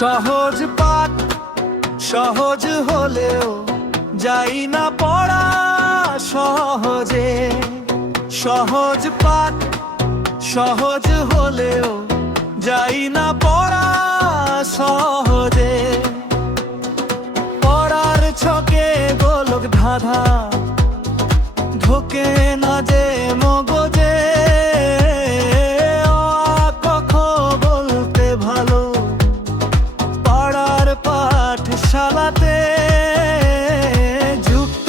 সহজ পাঠ সহজ হলেও যাই না পড়া সহজে। সহজ পাঠ সহজ হলেও যাই না পড়া সহজে। পড়ার ছকে গোলক ধাঁধা ঢোকে না যে মগজে। বলতে ভালো পাড়ার পাঠশালাতে যুক্ত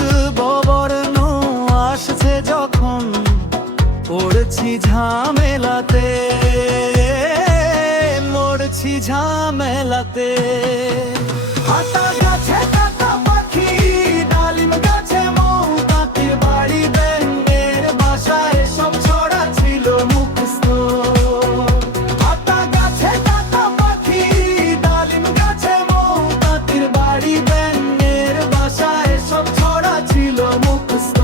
বর্ণ আসছে যখন পড়ছি ঝামেলাতে, মরছি ঝামেলাতে। আতা গাছে কাটা পাখি, ডালিম গাছে মৌ, তাঁতির বাড়ি ব্যাঙের বাসায় সব ছড়া ছিল মুখস্থ। আতা গাছে কাটা পাখি, ডালিম গাছে মৌ, তাঁতির বাড়ি ব্যাঙের বাসায় সব ছড়া ছিল মুখস্থ।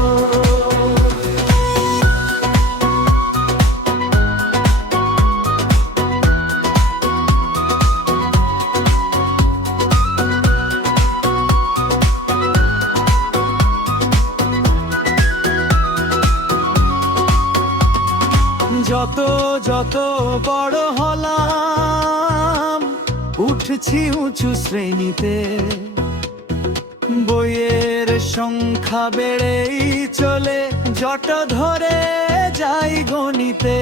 যত যত বড় হলাম উঠছি উঁচু শ্রেণীতে, বইয়ের সংখ্যা বেড়েই চলে, জট ধরে যাই গণিতে।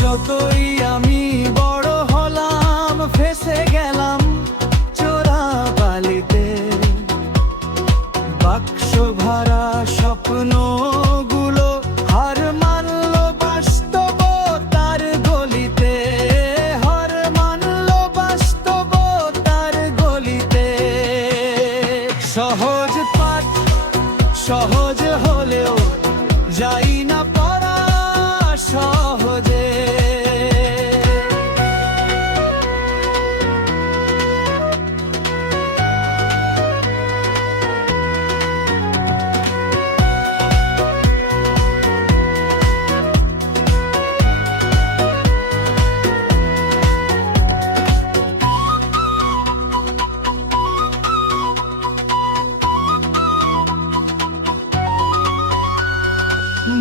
যতই আমি বড় হলাম ফেসে গেলাম চোরা বালিতে। বাক্স ভরা স্বপ্নগুলো হার মানল বাস্তবতার গলিতে, হার মানল বাস্তবতার গলিতে। সহজ পাঠ সহজ হলেও যাই না পড়া সহজে।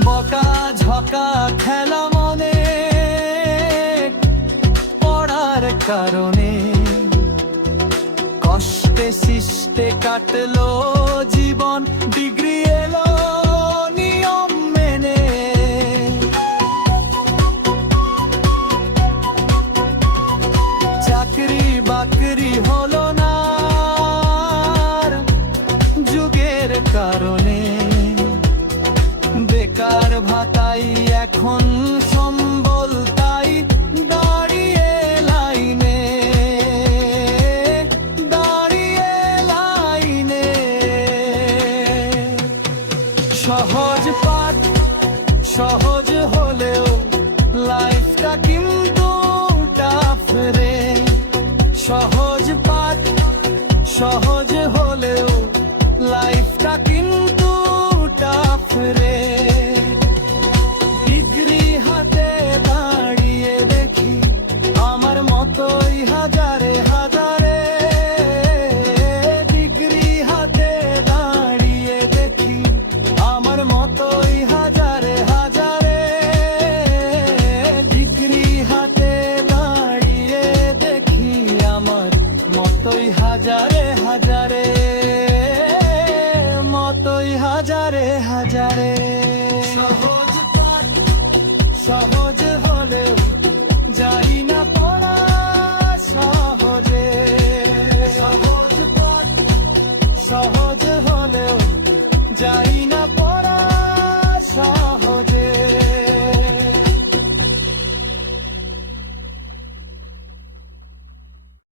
বকা ঝকা খেলা মনে পড়ার কারণে, কষ্টে সৃষ্টে কাটলো জীবন, ডিগ্রি এলো নিয়ম মেনে। চাকরি বাকরি হলো না যুগের কারণে, বেকার ভাতাই এখন সম্বল, তাই দাঁড়িয়ে লাইনে, দাঁড়িয়ে লাইনে। সহজ পাঠ সহজ হলেও লাইফটা কিন্তু টাফ রে। সহজ পাঠ সহজ হলেও লাইফটা কিন্তু টাফ রে। ডিগ্রি হাতে দাঁড়িয়ে দেখি আমার মতোই হাজারে হাজারে। ডিগ্রি হাতে দাঁড়িয়ে দেখি আমার মতোই হাজারে হাজারে। ডিগ্রি হাতে দাঁড়িয়ে দেখি আমার মতোই হাজারে হাজারে।